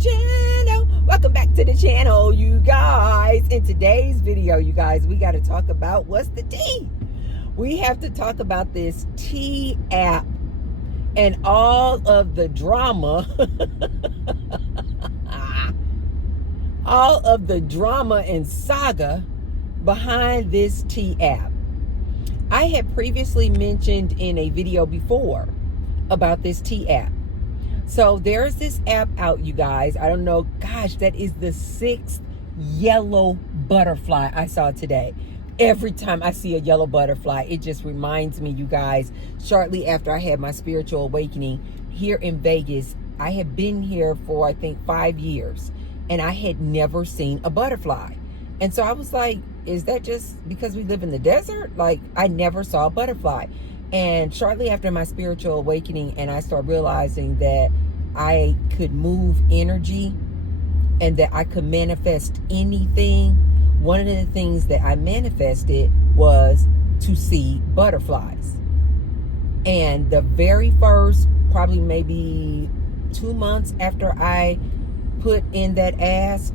channel. Welcome back to the channel, you guys. In today's video, you guys, we got to talk about what's the tea. We have to talk about this tea app and all of the drama all of the drama and saga behind this tea app. I had previously mentioned in a video before about this tea app. So there's this app out, you guys. I don't know. Gosh, that is the 6th yellow butterfly I saw today. Every time I see a yellow butterfly, it just reminds me, you guys, shortly after I had my spiritual awakening here in Vegas. I had been here for, I think, 5 years, and I had never seen a butterfly. And so I was like, is that just because we live in the desert? Like, I never saw a butterfly. And shortly after my spiritual awakening, and I started realizing that I could move energy and that I could manifest anything. One of the things that I manifested was to see butterflies. And the very first, probably maybe 2 months after I put in that ask,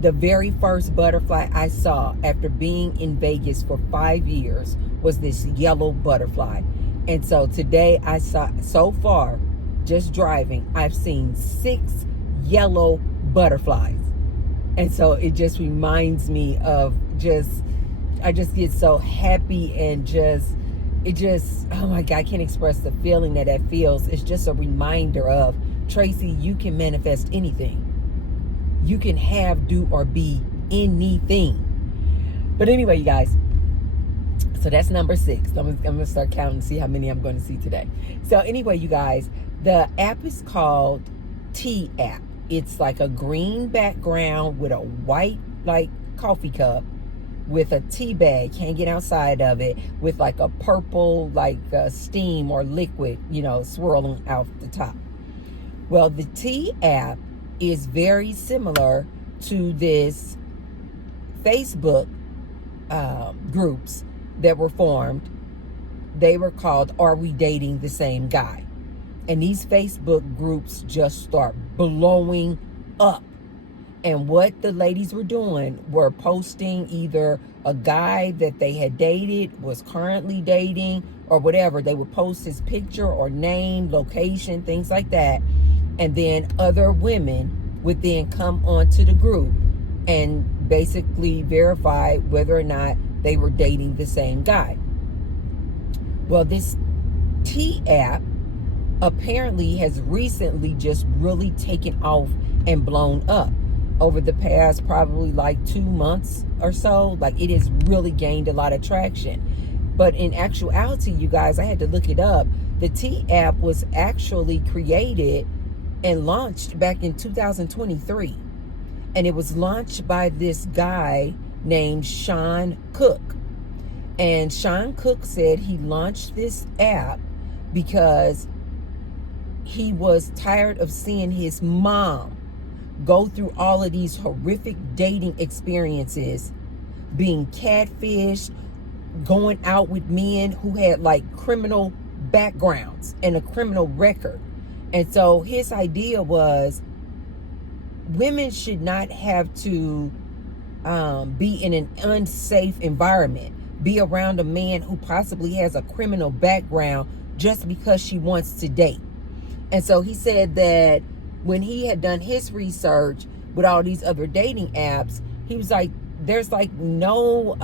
the very first butterfly I saw after being in Vegas for 5 years was this yellow butterfly. And so today I saw, so far, just driving, I've seen 6 yellow butterflies. And so it just reminds me of I just get so happy and oh my God, I can't express the feeling that feels. It's just a reminder of, Tracy, you can manifest anything. You can have, do, or be anything. But anyway, you guys, so that's number 6. I'm going to start counting to see how many I'm going to see today. So anyway, you guys, the app is called Tea App. It's like a green background with a white, like, coffee cup with a tea bag hanging outside of it with like a purple, like, steam or liquid, swirling out the top. Well, the Tea App is very similar to this Facebook groups that were formed. They were called Are We Dating the Same Guy? And these Facebook groups just start blowing up. And what the ladies were doing were posting either a guy that they had dated, was currently dating, or whatever. They would post his picture or name, location, things like that. And then other women would then come onto the group and basically verify whether or not they were dating the same guy. Well, this Tea App apparently has recently just really taken off and blown up over the past probably like 2 months or so. Like, it has really gained a lot of traction. But in actuality, you guys, I had to look it up. The Tea App was actually created and launched back in 2023. And it was launched by this guy named Sean Cook. And Sean Cook said he launched this app because he was tired of seeing his mom go through all of these horrific dating experiences, being catfished, going out with men who had like criminal backgrounds and a criminal record. And so his idea was women should not have to be in an unsafe environment, be around a man who possibly has a criminal background just because she wants to date. And so he said that when he had done his research with all these other dating apps, he was like, there's no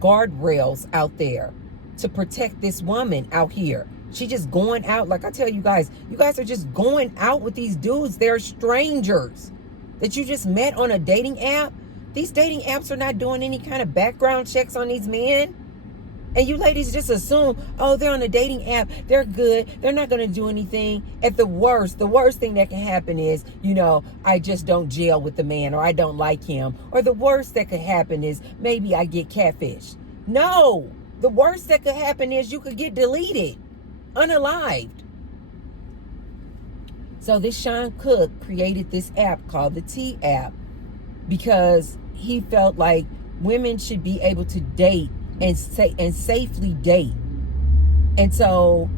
guardrails out there to protect this woman out here. She just going out. Like I tell you guys are just going out with these dudes. They're strangers that you just met on a dating app. These dating apps are not doing any kind of background checks on these men. And you ladies just assume, oh, they're on a dating app, they're good, they're not going to do anything. At the worst thing that can happen is, I just don't gel with the man, or I don't like him. Or the worst that could happen is maybe I get catfished. No, the worst that could happen is you could get deleted, unalived. So this Sean Cook created this app called the Tea App because he felt like women should be able to date and safely date. And so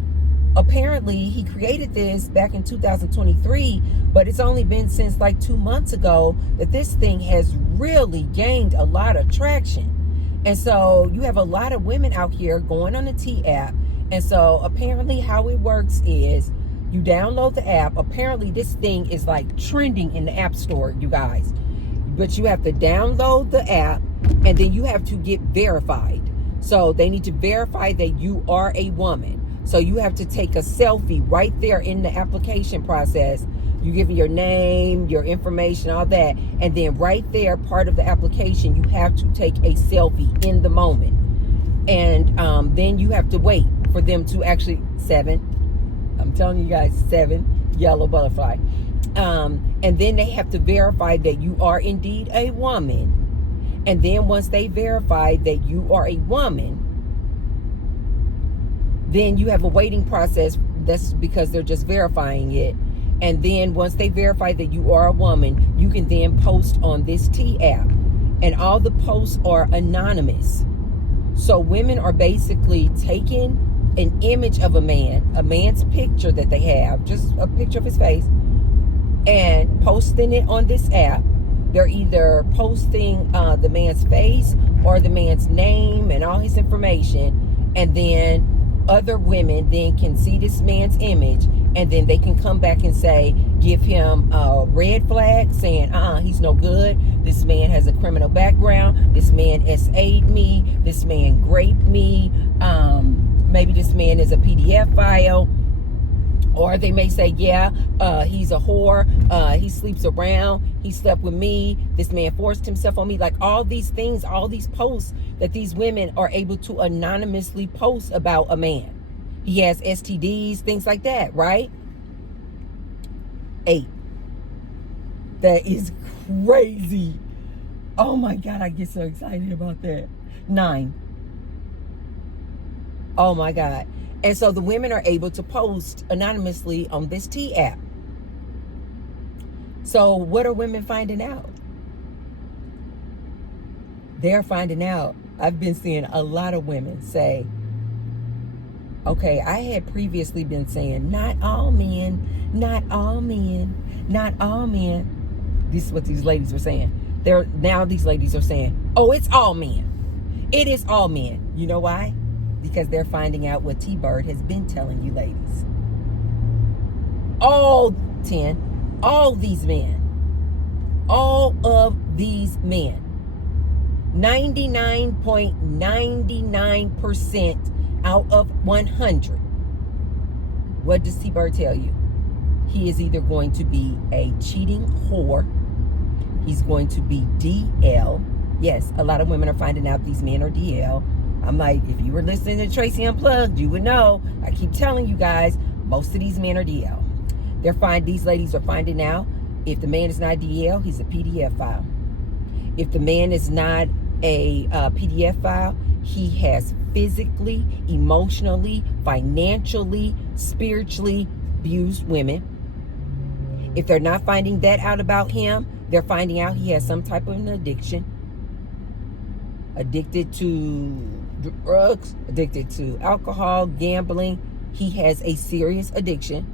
apparently he created this back in 2023, but it's only been since like 2 months ago that this thing has really gained a lot of traction. And so you have a lot of women out here going on the T app. And so apparently how it works is you download the app. Apparently this thing is like trending in the app store, you guys. But you have to download the app and then you have to get verified. So they need to verify that you are a woman. So you have to take a selfie right there in the application process. You give your name, your information, all that. And then right there, part of the application, you have to take a selfie in the moment. And then you have to wait for them to actually, 7, I'm telling you guys, 7, yellow butterfly. And then they have to verify that you are indeed a woman. And then once they verify that you are a woman, then you have a waiting process. That's because they're just verifying it. And then once they verify that you are a woman, you can then post on this T app. And all the posts are anonymous. So women are basically taking an image of a man's picture that they have, just a picture of his face, and posting it on this app. They're either posting the man's face or the man's name and all his information. And then other women then can see this man's image, and then they can come back and say, give him a red flag saying, he's no good. This man has a criminal background. This man SA'd me. This man raped me. Maybe this man is a PDF file. Or they may say, yeah, he's a whore. He sleeps around. He slept with me. This man forced himself on me. Like all these things, all these posts that these women are able to anonymously post about a man. He has STDs, things like that, right? 8. That is crazy. Oh my God, I get so excited about that. 9. Oh my God. And so the women are able to post anonymously on this T app. So what are women finding out? They're finding out. I've been seeing a lot of women say, okay, I had previously been saying, not all men, not all men, not all men. This is what these ladies were saying. Now these ladies are saying, oh, it's all men. It is all men. You know why? Because they're finding out what T-Bird has been telling you ladies. All these men, all of these men, 99.99% out of 100, what does T-Bird tell you? He is either going to be a cheating whore, he's going to be DL. Yes, a lot of women are finding out these men are DL. I'm like, if you were listening to Tracy Unplugged, you would know. I keep telling you guys, most of these men are DL. These ladies are finding out if the man is not DL, he's a PDF file. If the man is not a PDF file, he has physically, emotionally, financially, spiritually abused women. If they're not finding that out about him, they're finding out he has some type of an addiction. Addicted to drugs, addicted to alcohol, gambling. He has a serious addiction.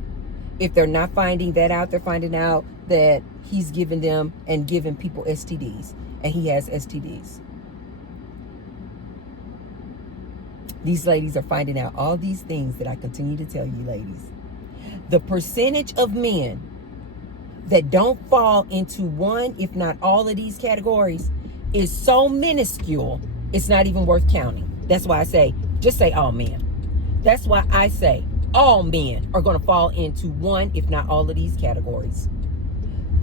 If they're not finding that out, they're finding out that he's giving them and giving people STDs, and he has STDs. These ladies are finding out all these things that I continue to tell you ladies. The percentage of men that don't fall into one, if not all of these categories, is so minuscule, it's not even worth counting. That's why I say, just say all men. That's why I say all men are going to fall into one, if not all of these categories.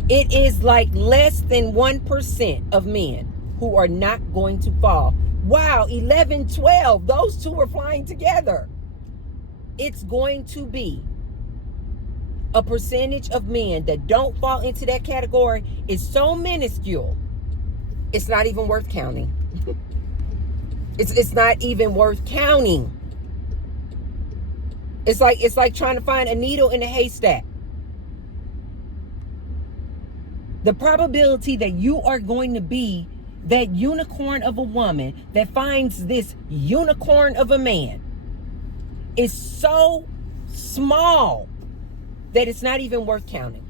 It is like less than 1% of men who are not going to fall. Wow, 11, 12, those two are flying together. It's going to be a percentage of men that don't fall into that category is so minuscule, it's not even worth counting. It's not even worth counting. It's like trying to find a needle in a haystack. The probability that you are going to be that unicorn of a woman that finds this unicorn of a man is so small that it's not even worth counting.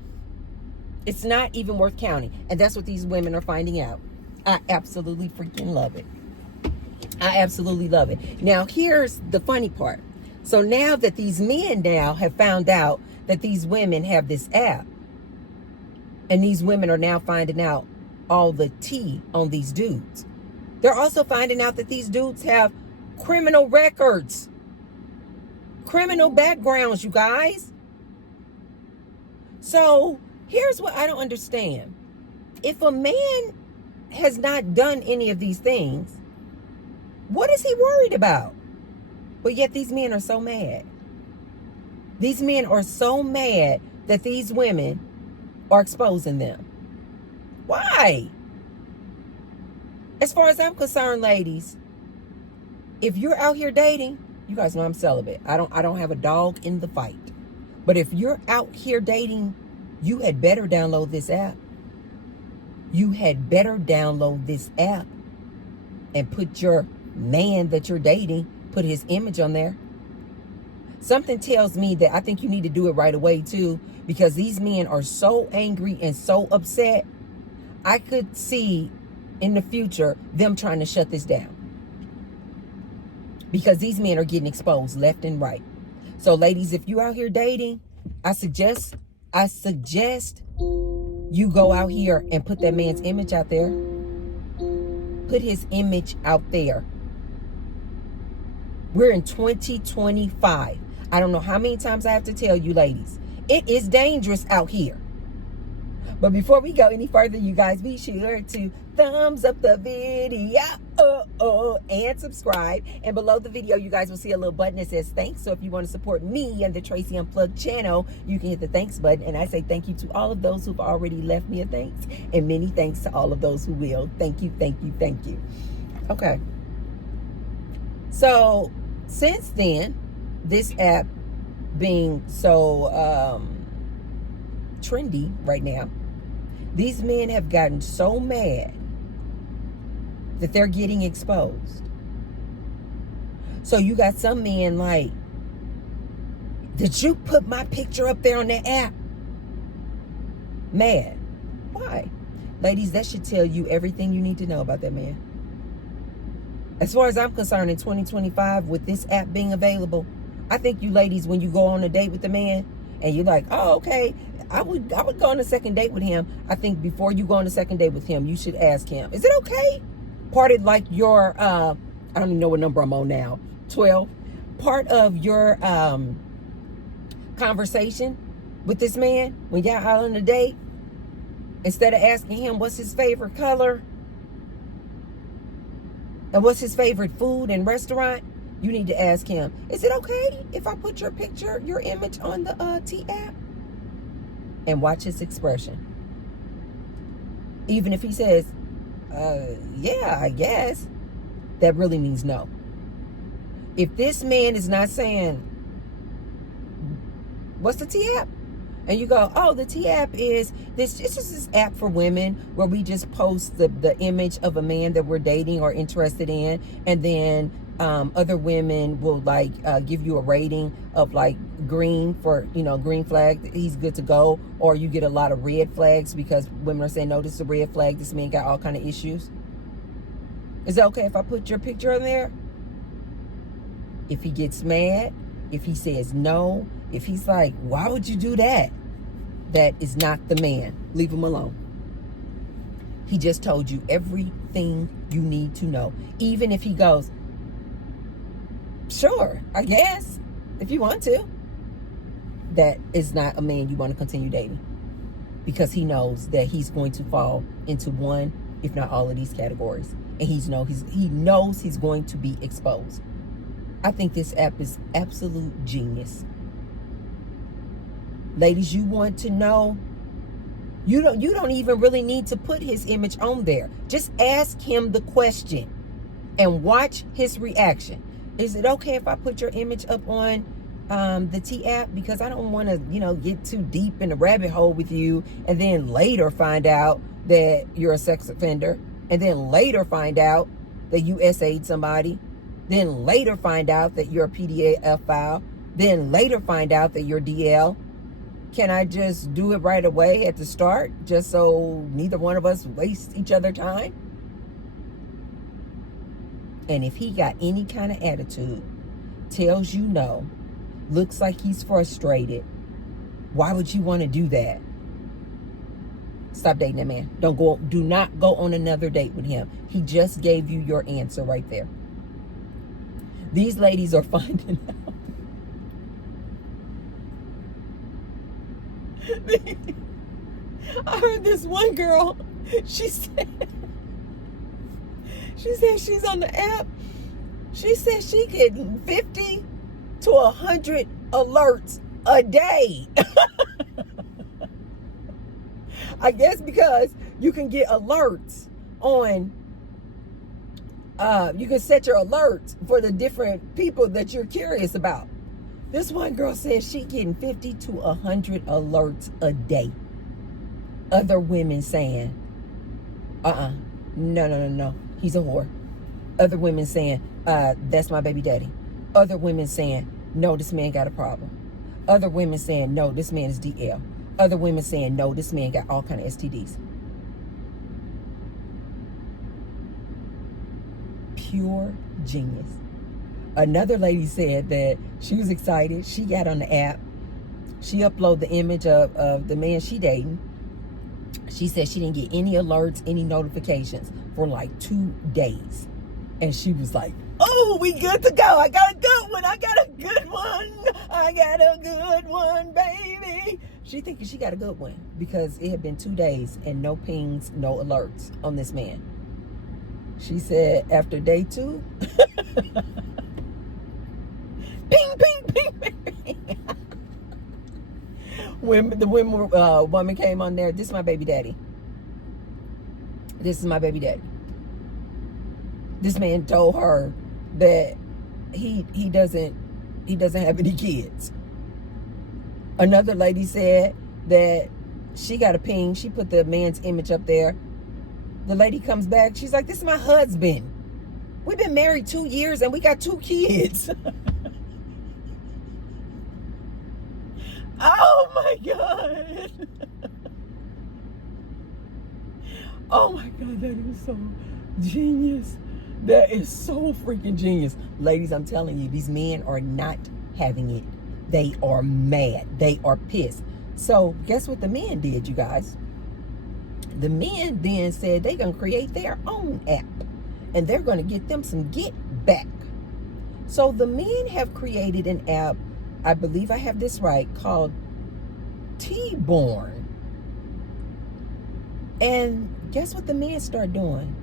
It's not even worth counting. And that's what these women are finding out. I absolutely freaking love it. I absolutely love it. Now, here's the funny part. So now that these men now have found out that these women have this app, and these women are now finding out all the tea on these dudes, they're also finding out that these dudes have criminal records, criminal backgrounds, you guys. So here's what I don't understand. If a man has not done any of these things, what is he worried about? But yet these men are so mad. These men are so mad that these women are exposing them. Why? As far as I'm concerned, ladies, if you're out here dating, you guys know I'm celibate. I don't have a dog in the fight. But if you're out here dating, you had better download this app. You had better download this app and put your man that you're dating, put his image on there. Something tells me that I think you need to do it right away too, because these men are so angry and so upset. I could see in the future them trying to shut this down, because these men are getting exposed left and right. So ladies, if you out here dating, I suggest you go out here and put that man's image out there. Put his image out there. We're in 2025. I don't know how many times I have to tell you, ladies, it is dangerous out here. But before we go any further, you guys, be sure to thumbs up the video and subscribe. And below the video, you guys will see a little button that says thanks. So if you want to support me and the Tracy Unplugged channel, you can hit the thanks button. And I say thank you to all of those who've already left me a thanks, and many thanks to all of those who will. Thank you, thank you, thank you. Okay. So since then, this app being so trendy right now, these men have gotten so mad that they're getting exposed. So you got some men like, did you put my picture up there on that app? Mad. Why? Ladies, that should tell you everything you need to know about that man. As far as I'm concerned, in 2025, with this app being available, I think you ladies, when you go on a date with a man and you're like, oh, okay, I would go on a second date with him. I think before you go on a second date with him, you should ask him, is it okay? Part of like your, I don't even know what number I'm on now, 12. Part of your conversation with this man when y'all out on a date, instead of asking him what's his favorite color and what's his favorite food and restaurant, you need to ask him, is it okay if I put your picture, your image on the T app? And watch his expression. Even if he says, yeah, I guess, that really means no. If this man is not saying, what's the T app? And you go, oh, the T app is this. It's just this app for women where we just post the image of a man that we're dating or interested in, and then other women will like give you a rating of like green for, green flag, he's good to go, or you get a lot of red flags because women are saying, no, this is a red flag, this man got all kind of issues. Is it okay if I put your picture in there? If he gets mad, if he says no, if he's like, why would you do that? That is not the man. Leave him alone. He just told you everything you need to know. Even if he goes, sure, I guess, if you want to. That is not a man you want to continue dating, because he knows that he's going to fall into one, if not all of these categories. And he knows he's going to be exposed. I think this app is absolute genius. Ladies, you want to know, you don't even really need to put his image on there. Just ask him the question and watch his reaction. Is it okay if I put your image up on the T app? Because I don't want to, get too deep in the rabbit hole with you and then later find out that you're a sex offender, and then later find out that you SA'd somebody, then later find out that you're a PDF file, then later find out that you're DL? Can I just do it right away at the start, just so neither one of us waste each other time? And if he got any kind of attitude, tells you no, looks like he's frustrated, why would you want to do that? Stop dating that man. Do not go on another date with him. He just gave you your answer right there. These ladies are finding out. I heard this one girl, she said she's on the app. She said she get 50 to 100 alerts a day. I guess because you can get alerts on, you can set your alerts for the different people that you're curious about. This one girl says she getting 50 to 100 alerts a day. Other women saying, no, he's a whore. Other women saying, that's my baby daddy. Other women saying, no, this man got a problem. Other women saying, no, this man is DL. Other women saying, no, this man got all kind of STDs. Pure genius. Another lady said that she was excited. She got on the app. She uploaded the image of the man she dating. She said she didn't get any alerts, any notifications for like 2 days. And she was like, oh, we good to go. I got a good one. I got a good one, baby. She thinking she got a good one because it had been 2 days and no pings, no alerts on this man. She said after day 2, ping, ping, ping, ping. When the woman came on there, this is my baby daddy. This is my baby daddy. This man told her that he doesn't have any kids. Another lady said that she got a ping. She put the man's image up there. The lady comes back. She's like, this is my husband. We've been married 2 years and we got 2 kids. Oh my God. Oh my God, that is so genius. That is so freaking genius. Ladies, I'm telling you, these men are not having it. They are mad. They are pissed. So guess what the men did, you guys? The men then said they're going to create their own app. And they're going to get them some get back. So the men have created an app, I believe I have this right, called T-Born. And guess what the men start doing?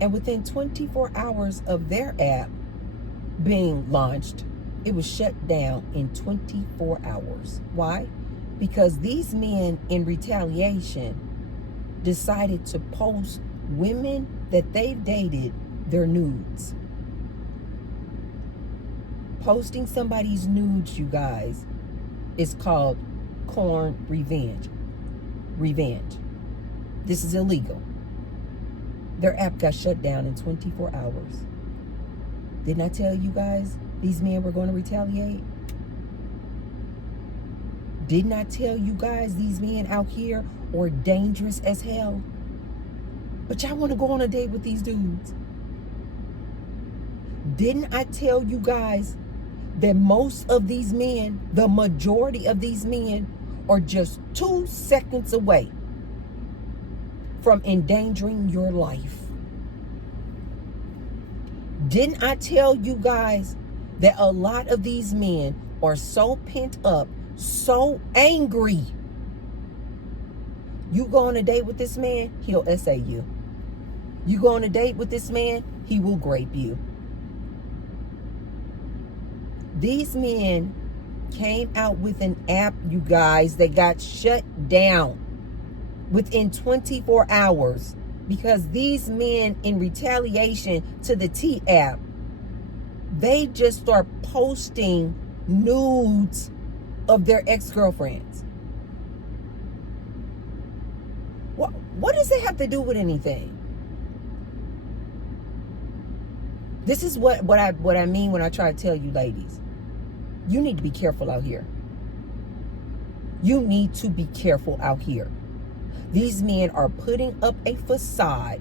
And within 24 hours of their app being launched, it was shut down in 24 hours. Why? Because these men, in retaliation, decided to post women that they've dated their nudes. Posting somebody's nudes, you guys, is called corn revenge. This is illegal. Their app got shut down in 24 hours. Didn't I tell you guys these men were going to retaliate? Didn't I tell you guys these men out here are dangerous as hell? But y'all want to go on a date with these dudes? Didn't I tell you guys that most of these men, the majority of these men, are just 2 seconds away from endangering your life? Didn't I tell you guys that a lot of these men are so pent up, so angry? You go on a date with this man, he'll essay you. You go on a date with this man, he will grape you. These men came out with an app, you guys, that got shut down within 24 hours because these men, in retaliation to the T app, they just start posting nudes of their ex-girlfriends. What does it have to do with anything? This is what I mean when I try to tell you, ladies. You need to be careful out here. You need to be careful out here. These men are putting up a facade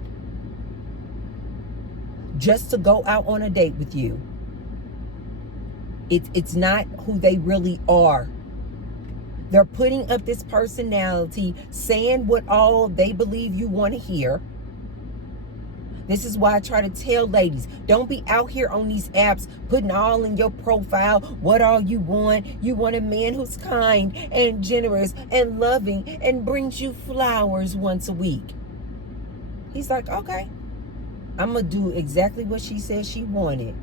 just to go out on a date with you. It's not who they really are. They're putting up this personality, saying what all they believe you want to hear. This is why I try to tell ladies, don't be out here on these apps putting all in your profile what all you want. You want a man who's kind and generous and loving and brings you flowers once a week. He's like, okay, I'm going to do exactly what she said she wanted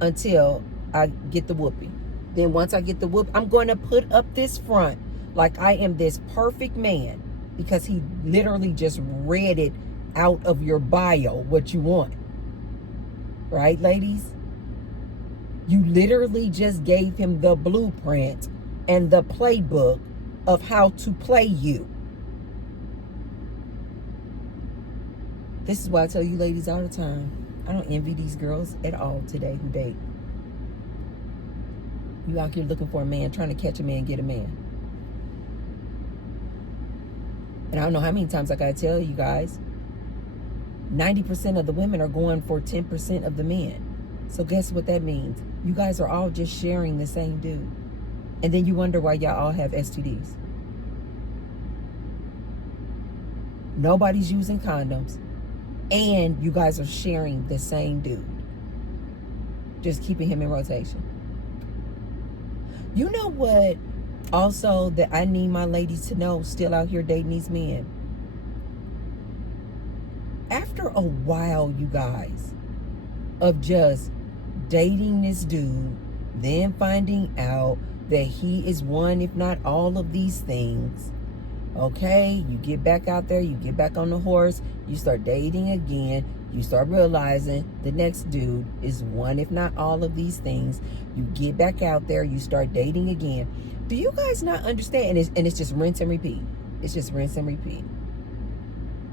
until I get the whooping. Then once I get the whoop, I'm going to put up this front like I am this perfect man, because he literally just read it out of your bio what you want. Right, ladies? You literally just gave him the blueprint and the playbook of how to play you. This is why I tell you ladies all the time, I don't envy these girls at all today who date. You out here looking for a man, trying to catch a man, get a man. And I don't know how many times I gotta tell you guys, 90% of the women are going for 10% of the men. So guess what that means? You guys are all just sharing the same dude. And then you wonder why y'all all have STDs. Nobody's using condoms. And you guys are sharing the same dude. Just keeping him in rotation. You know what also that I need my ladies to know still out here dating these men? After a while, you guys, of just dating this dude, then finding out that he is one, if not all of these things, okay, you get back out there, you get back on the horse, you start dating again, you start realizing the next dude is one, if not all of these things, you get back out there, you start dating again. Do you guys not understand? And it's just rinse and repeat. It's just rinse and repeat.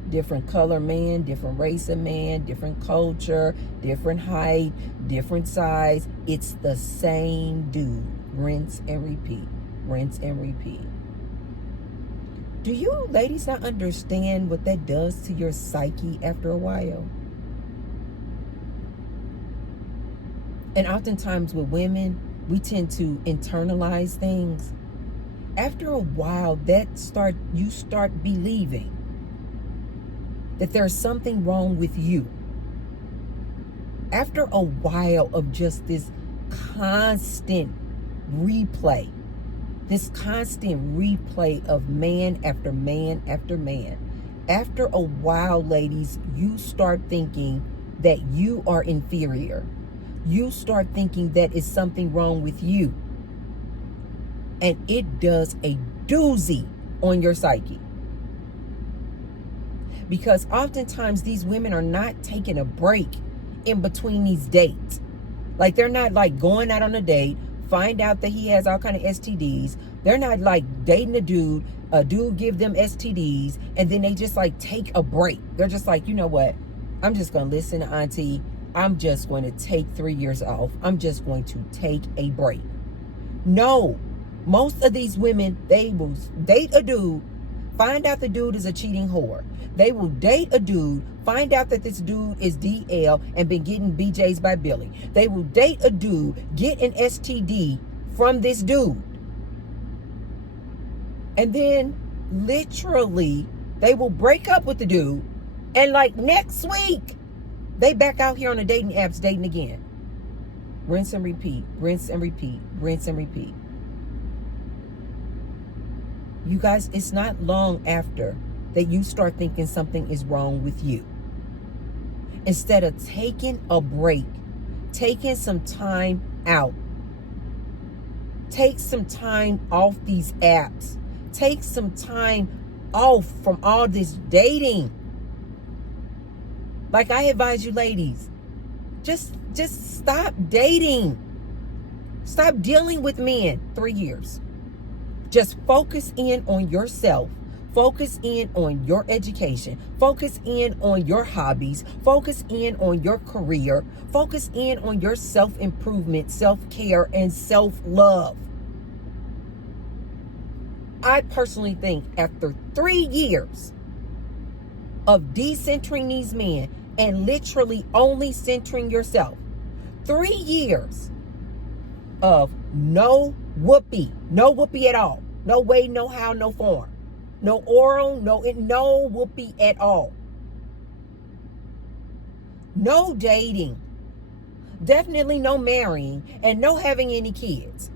Different color man, different race of man, different culture, different height, different size. It's the same dude. Rinse and repeat. Rinse and repeat. Do you ladies not understand what that does to your psyche after a while? And oftentimes with women, we tend to internalize things. After a while, you start believing that there's something wrong with you. After a while of just this constant replay of man after man after man, after a while, ladies, you start thinking that you are inferior. You start thinking that is something wrong with you. And it does a doozy on your psyche. Because oftentimes these women are not taking a break in between these dates. Like they're not like going out on a date, find out that he has all kind of STDs. They're not like dating a dude give them STDs, and then they just like take a break. They're just like, you know what? I'm just going to listen to Auntie. I'm just going to take 3 years off. I'm just going to take a break. No, most of these women, they will date a dude, find out the dude is a cheating whore. They will date a dude, find out that this dude is DL and been getting BJs by Billy. They will date a dude, get an STD from this dude. And then literally they will break up with the dude, and like next week they back out here on the dating apps dating again. Rinse and repeat, rinse and repeat, rinse and repeat. You guys, it's not long after that you start thinking something is wrong with you. Instead of taking a break, taking some time out, take some time off these apps, take some time off from all this dating. Like I advise you ladies, just stop dating. Stop dealing with men 3 years. Just focus in on yourself. Focus in on your education. Focus in on your hobbies. Focus in on your career. Focus in on your self-improvement, self-care, and self-love. I personally think after 3 years of decentering these men and literally only centering yourself, 3 years of no whoopee at all. No way, no how, no form. No oral, no whoopee at all. No dating. Definitely no marrying and no having any kids.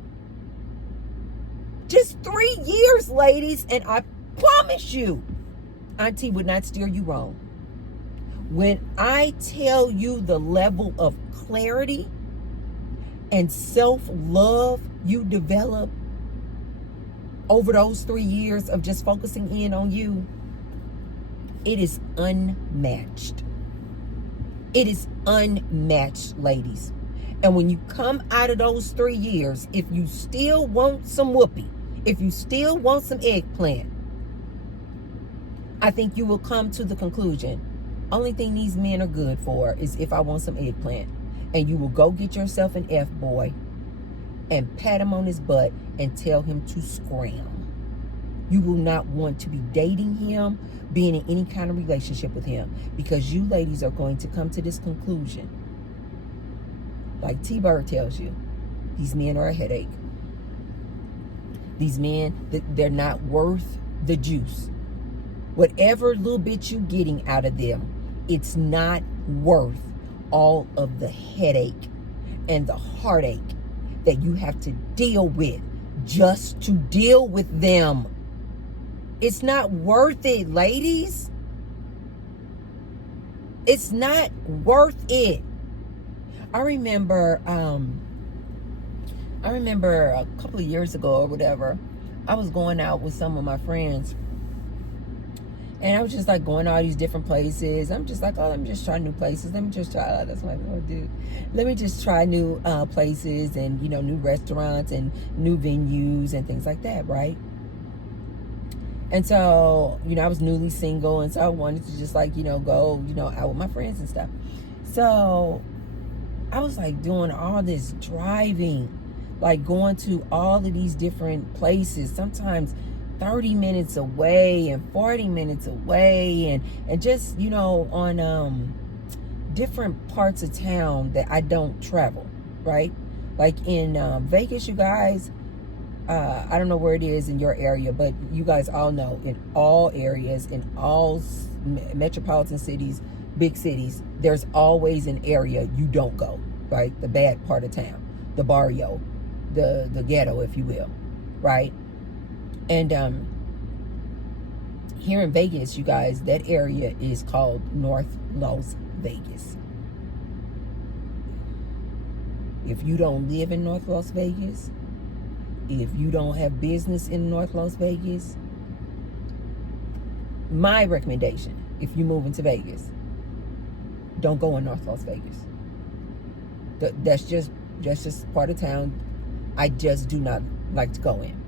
Just 3 years, ladies, and I promise you, Auntie would not steer you wrong. When I tell you the level of clarity and self-love you develop over those 3 years of just focusing in on you, it is unmatched. It is unmatched, ladies. And when you come out of those 3 years, if you still want some whoopee, if you still want some eggplant, I think you will come to the conclusion, only thing these men are good for is if I want some eggplant. And you will go get yourself an F-boy and pat him on his butt and tell him to scram. You will not want to be dating him, being in any kind of relationship with him, because you ladies are going to come to this conclusion. Like T-Bird tells you, these men are a headache. These men, they're not worth the juice. Whatever little bit you're getting out of them, it's not worth all of the headache and the heartache that you have to deal with just to deal with them. It's not worth it, ladies. It's not worth it. I remember a couple of years ago or whatever, I was going out with some of my friends. And I was just like going to all these different places. I'm just like, oh, let me just try new places. Let me just try, that's what I want to do. Let me just try new places and, you know, new restaurants and new venues and things like that, right? And so, you know, I was newly single. And so I wanted to just like, you know, go, you know, out with my friends and stuff. So I was like doing all this driving, like going to all of these different places, sometimes 30 minutes away and 40 minutes away, and just, you know, on different parts of town that I don't travel, right? Like in Vegas, you guys, I don't know where it is in your area, but you guys all know in all areas, in all metropolitan cities, big cities, there's always an area you don't go, right? The bad part of town, the barrio, the ghetto, if you will, right? And here in Vegas, you guys, that area is called North Las Vegas. If you don't live in North Las Vegas, if you don't have business in North Las Vegas, my recommendation, if you move into Vegas, don't go in North Las Vegas. That's just part of town I just do not like to go in.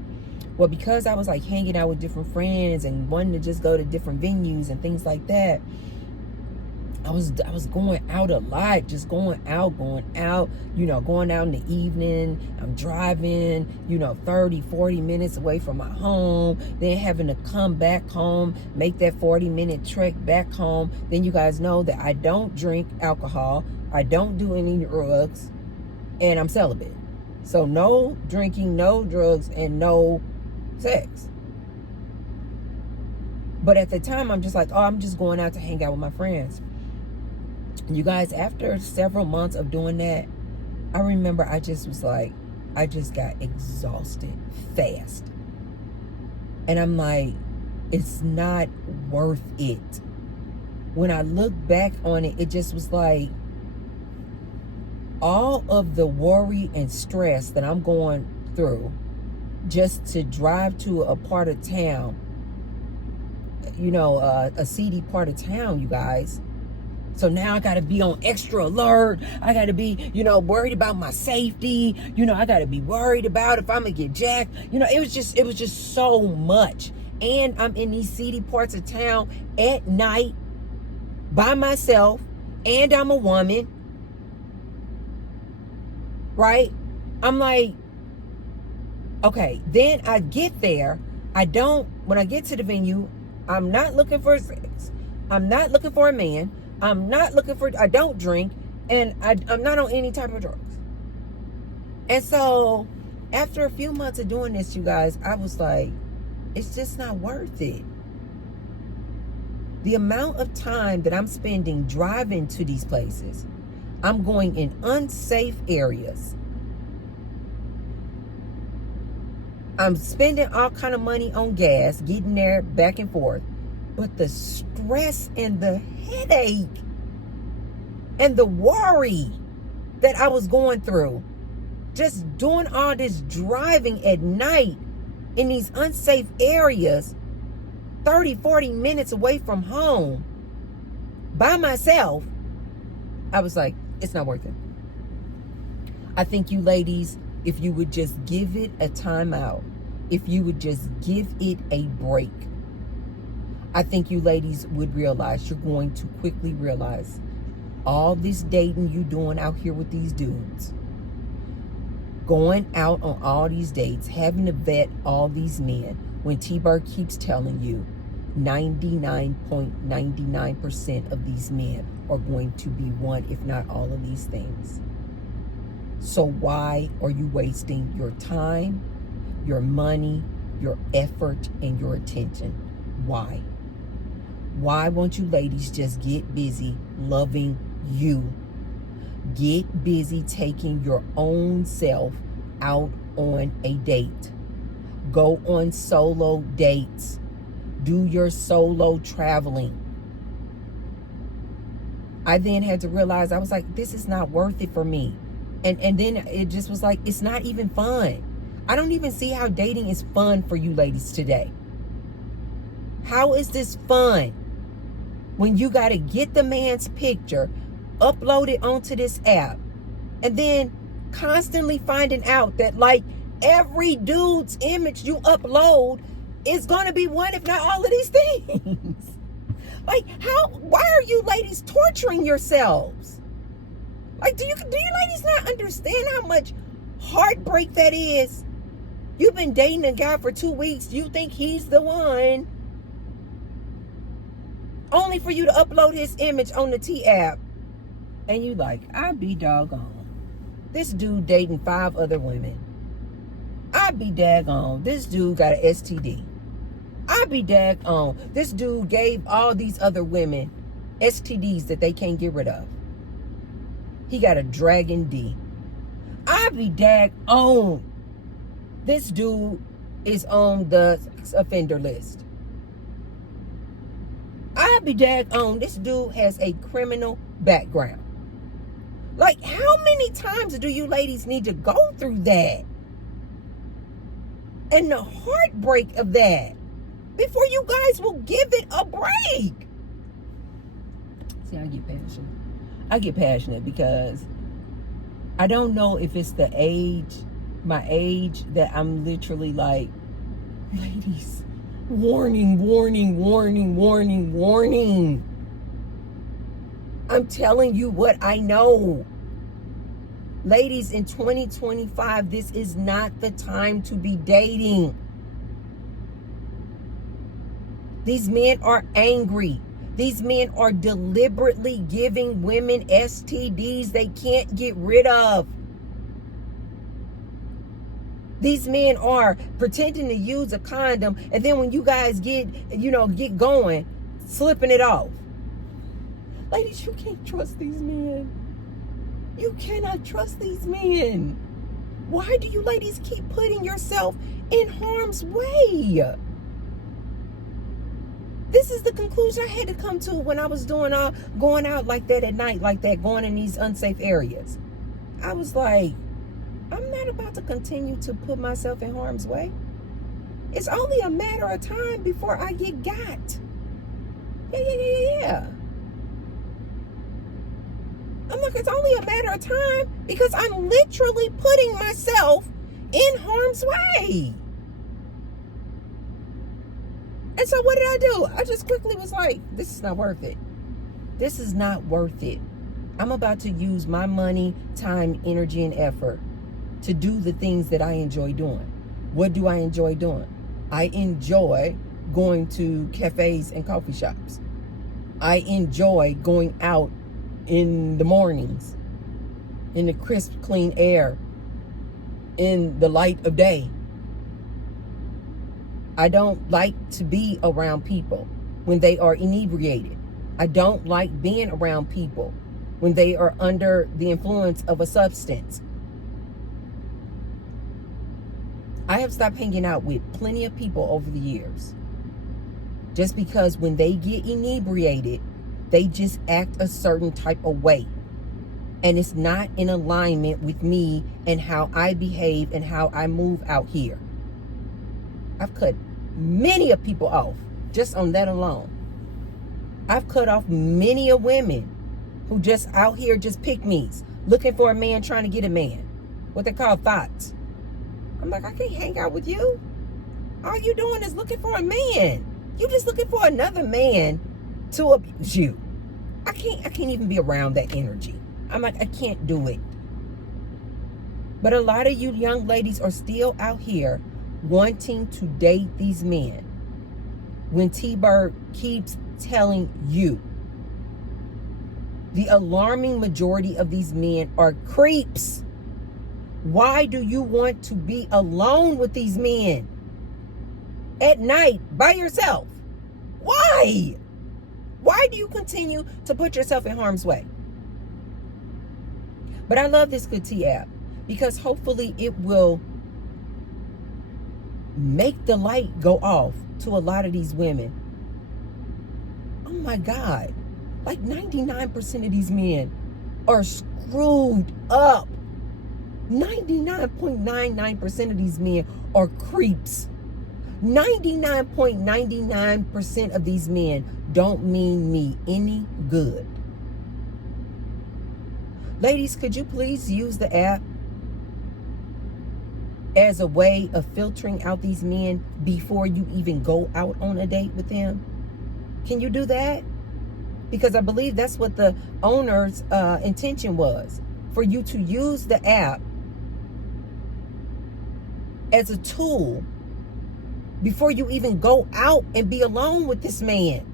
Well, because I was like hanging out with different friends and wanting to just go to different venues and things like that, I was going out a lot, just going out, you know, going out in the evening. I'm driving, you know, 30, 40 minutes away from my home, then having to come back home, make that 40-minute trek back home. Then you guys know that I don't drink alcohol, I don't do any drugs, and I'm celibate. So no drinking, no drugs, and no sex. But at the time, I'm just like, oh, I'm just going out to hang out with my friends. You guys, after several months of doing that, I remember I just was like, I just got exhausted fast. And I'm like, it's not worth it. When I look back on it, it just was like, all of the worry and stress that I'm going through just to drive to a part of town, you know, a seedy part of town, you guys. So now I got to be on extra alert. I got to be, you know, worried about my safety. You know, I got to be worried about if I'm going to get jacked. You know, it was just so much. and I'm in these seedy parts of town at night by myself, and I'm a woman, right? I'm like, okay, then I get there. When I get to the venue, I'm not looking for sex. I'm not looking for a man. I don't drink, and I'm not on any type of drugs. And so after a few months of doing this, you guys, I was like, it's just not worth it. The amount of time that I'm spending driving to these places, I'm going in unsafe areas. I'm spending all kind of money on gas, getting there back and forth. But the stress and the headache and the worry that I was going through, just doing all this driving at night in these unsafe areas, 30, 40 minutes away from home, by myself, I was like, it's not worth it. I think you ladies, if you would just give it a time out, if you would just give it a break, I think you ladies would realize, you're going to quickly realize, all this dating you doing out here with these dudes, going out on all these dates, having to vet all these men, when T-Bird keeps telling you 99.99% of these men are going to be one, if not all of these things. So why are you wasting your time, your money, your effort, and your attention? Why? Why won't you ladies just get busy loving you? Get busy taking your own self out on a date. Go on solo dates. Do your solo traveling. I then had to realize, I was like, this is not worth it for me. And then it just was like, it's not even fun. I don't even see how dating is fun for you ladies today. How is this fun when you got to get the man's picture, upload it onto this app, and then constantly finding out that like every dude's image you upload is going to be one, if not all of these things? Like, why are you ladies torturing yourselves? Like, do you ladies not understand how much heartbreak that is? You've been dating a guy for 2 weeks. You think he's the one, only for you to upload his image on the T app. And you like, I be doggone, this dude dating 5 other women. I be daggone, this dude got an STD. I be daggone, this dude gave all these other women STDs that they can't get rid of. He got a Dragon D. I be daggone, this dude is on the sex offender list. I be daggone, this dude has a criminal background. Like, how many times do you ladies need to go through that? And the heartbreak of that before you guys will give it a break. See, I get passionate. I get passionate because I don't know if it's the age, my age, that I'm literally like, ladies, warning, warning, warning, warning, warning. I'm telling you what I know. Ladies, in 2025, this is not the time to be dating. These men are angry. These men are deliberately giving women STDs they can't get rid of. These men are pretending to use a condom, and then when you guys get going, slipping it off. Ladies, you can't trust these men. You cannot trust these men. Why do you ladies keep putting yourself in harm's way? This is the conclusion I had to come to when I was going out like that at night, like that, going in these unsafe areas. I was like, I'm not about to continue to put myself in harm's way. It's only a matter of time before I get got. Yeah. I'm like, it's only a matter of time because I'm literally putting myself in harm's way. And so what did I do? I just quickly was like, this is not worth it. This is not worth it. I'm about to use my money, time, energy, and effort to do the things that I enjoy doing. What do I enjoy doing? I enjoy going to cafes and coffee shops. I enjoy going out in the mornings, in the crisp, clean air, in the light of day. I don't like to be around people when they are inebriated. I don't like being around people when they are under the influence of a substance. I have stopped hanging out with plenty of people over the years. Just because when they get inebriated, they just act a certain type of way. And it's not in alignment with me and how I behave and how I move out here. I've cut many of people off just on that alone. I've cut off many of women who just out here just pick me's, looking for a man, trying to get a man. What they call thoughts. I'm like, I can't hang out with you. All you doing is looking for a man. You just looking for another man to abuse you. I can't even be around that energy. I'm like, I can't do it. But a lot of you young ladies are still out here wanting to date these men when T-Bird keeps telling you the alarming majority of these men are creeps. Why do you want to be alone with these men at night by yourself? Why? Why do you continue to put yourself in harm's way? But I love this Good Tea app because hopefully it will make the light go off to a lot of these women. Oh my God. Like 99% of these men are screwed up. 99.99% of these men are creeps. 99.99% of these men don't mean me any good. Ladies, could you please use the app as a way of filtering out these men before you even go out on a date with them? Can you do that? Because I believe that's what the owner's intention was, for you to use the app as a tool before you even go out and be alone with this man.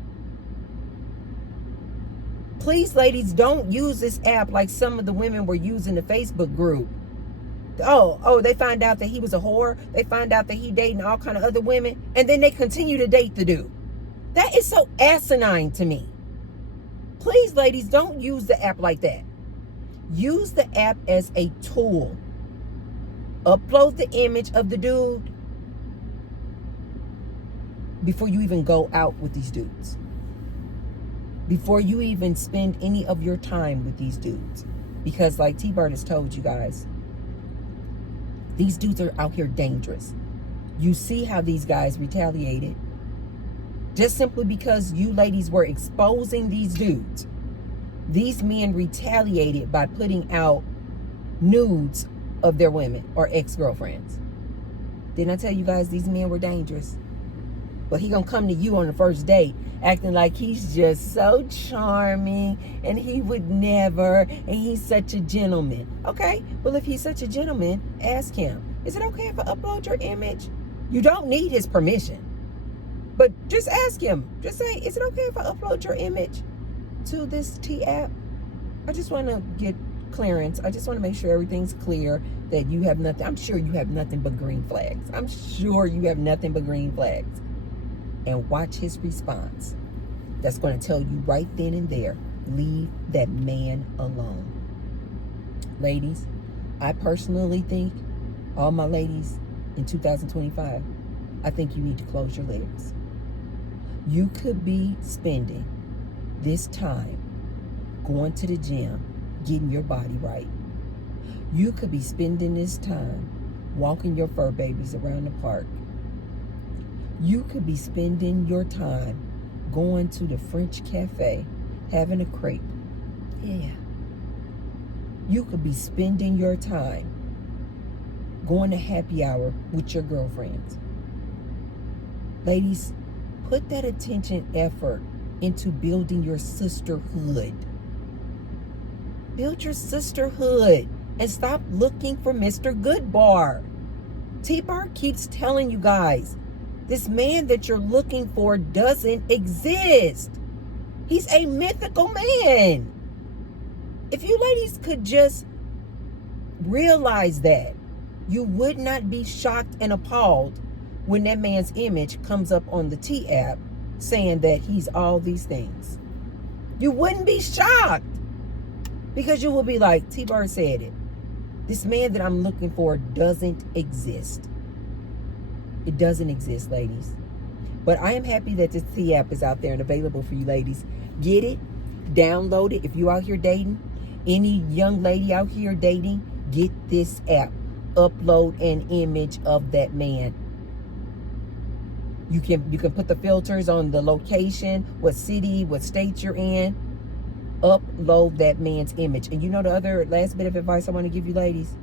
Please, ladies, don't use this app like some of the women were using the Facebook group. Oh, they find out that he was a whore. They find out that he dating all kind of other women, and then they continue to date the dude. That is so asinine to me. Please, ladies, don't use the app like that. Use the app as a tool. Upload the image of the dude before you even go out with these dudes. Before you even spend any of your time with these dudes. Because like T-Bird has told you guys, these dudes are out here dangerous. You see how these guys retaliated. Just simply because you ladies were exposing these dudes. These men retaliated by putting out nudes of their women or ex-girlfriends. Didn't I tell you guys these men were dangerous? But he gonna come to you on the first date acting like he's just so charming and he would never, and he's such a gentleman. Okay, well, if he's such a gentleman, ask him, is it okay if I upload your image? You don't need his permission, but just ask him. Just say, is it okay if I upload your image to this T app? I just want to get clearance. I just want to make sure everything's clear, that you have nothing. I'm sure you have nothing but green flags. I'm sure you have nothing but green flags. And watch his response. That's going to tell you right then and there, leave that man alone. Ladies, I personally think, all my ladies in 2025, I think you need to close your legs. You could be spending this time going to the gym, getting your body right. You could be spending this time walking your fur babies around the park. You could be spending your time going to the French cafe, having a crepe. Yeah. You could be spending your time going to happy hour with your girlfriends. Ladies, put that attention, effort into building your sisterhood. Build your sisterhood and stop looking for Mr. Goodbar. T-Bar keeps telling you guys, this man that you're looking for doesn't exist. He's a mythical man. If you ladies could just realize that, you would not be shocked and appalled when that man's image comes up on the T app saying that he's all these things. You wouldn't be shocked, because you will be like, T-Bar said it. This man that I'm looking for doesn't exist. It doesn't exist, ladies. But I am happy that this T app is out there and available for you ladies. Get it, download it. If you out here dating, any young lady out here dating, get this app. Upload an image of that man. You can put the filters on the location, what city, what state you're in. Upload that man's image. And you know the other last bit of advice I want to give you ladies?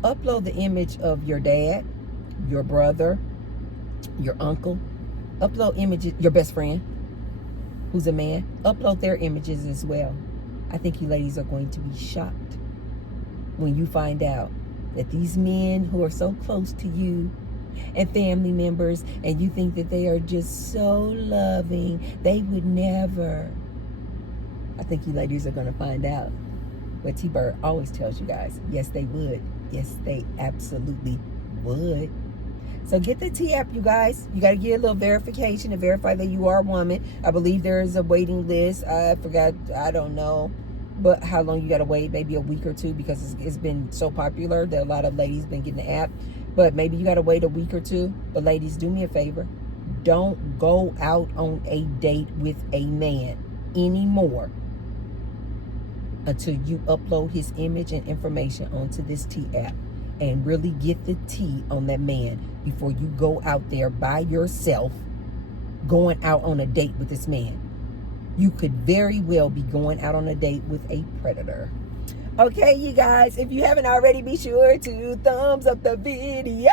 Upload the image of your dad, your brother, your uncle. Upload images, your best friend, who's a man. Upload their images as well. I think you ladies are going to be shocked when you find out that these men who are so close to you and family members, and you think that they are just so loving, they would never. I think you ladies are going to find out what T-Bird always tells you guys. Yes, they would. Yes, they absolutely would. So get the T app, you guys. You got to get a little verification to verify that you are a woman. I believe there is a waiting list. I forgot. I don't know. But how long you got to wait? Maybe a week or two, because it's been so popular that a lot of ladies been getting the app. But maybe you got to wait a week or two. But ladies, do me a favor. Don't go out on a date with a man anymore until you upload his image and information onto this T app and really get the tea on that man before you go out there by yourself going out on a date with this man. You could very well be going out on a date with a predator. Okay, you guys, if you haven't already, be sure to thumbs up the video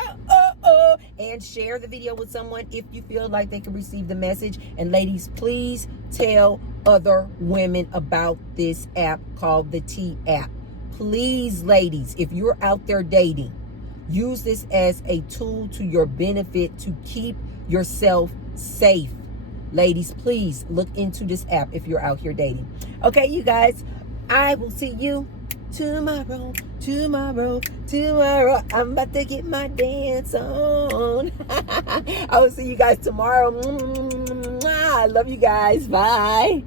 and share the video with someone if you feel like they can receive the message. And ladies, please tell other women about this app called the T app. Please, ladies, if you're out there dating, use this as a tool to your benefit to keep yourself safe. Ladies, please look into this app if you're out here dating. Okay, you guys, I will see you tomorrow. I'm about to get my dance on. I will see you guys tomorrow. I love you guys. Bye.